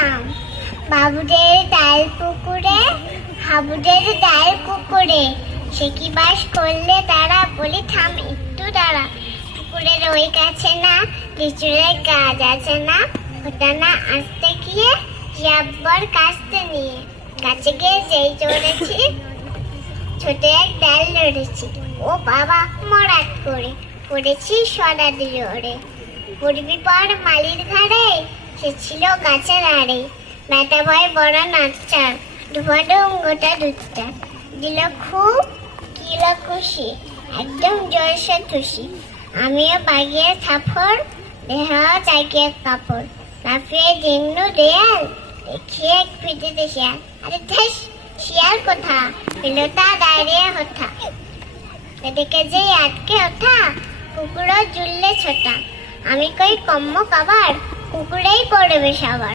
থাম, বাবুদের ডাল পুকুরে, হাবুদের ডাল কুকুরে, সে কি বাস করলে তারা, বলি থাম একটু দাঁড়া। পুকুরের ওই কাছে না লিচুরের গাছ আছে না, ওটা না আসতে গিয়ে জিয়াব্বর কাছতে নিয়ে, গাছে গিয়ে যেই চড়েছি ছোট এক ডাল লড়েছি, ও বাবা মরাট করে পড়েছি সরা দিয়ে ওরে। পড়বি পর মালির ঘাড়ে, সে ছিল গাছের আড়ে, বেটা ভয় বড় নাচ্চার, ডুবাডুম গোটা দুধটা দিল খুব কিল খুশি, একদম জলসে খুশি। আমিও বাগিয়ে থাপড়, দেহ চাইকে কাপড়, লাফিয়ে জিন্নু দেয়াল, দেখিয়ে এক পিটিতে শিয়াল। আরে ধ্যাস, শিয়াল কোথা পেলোটা দাঁড়িয়ে হঠা, এদিকে যে আটকে ওঠা, কুকুরও জুললে ছোটা। আমি কই কম্ম কাবার, কুকুরেই পড়বে সবার।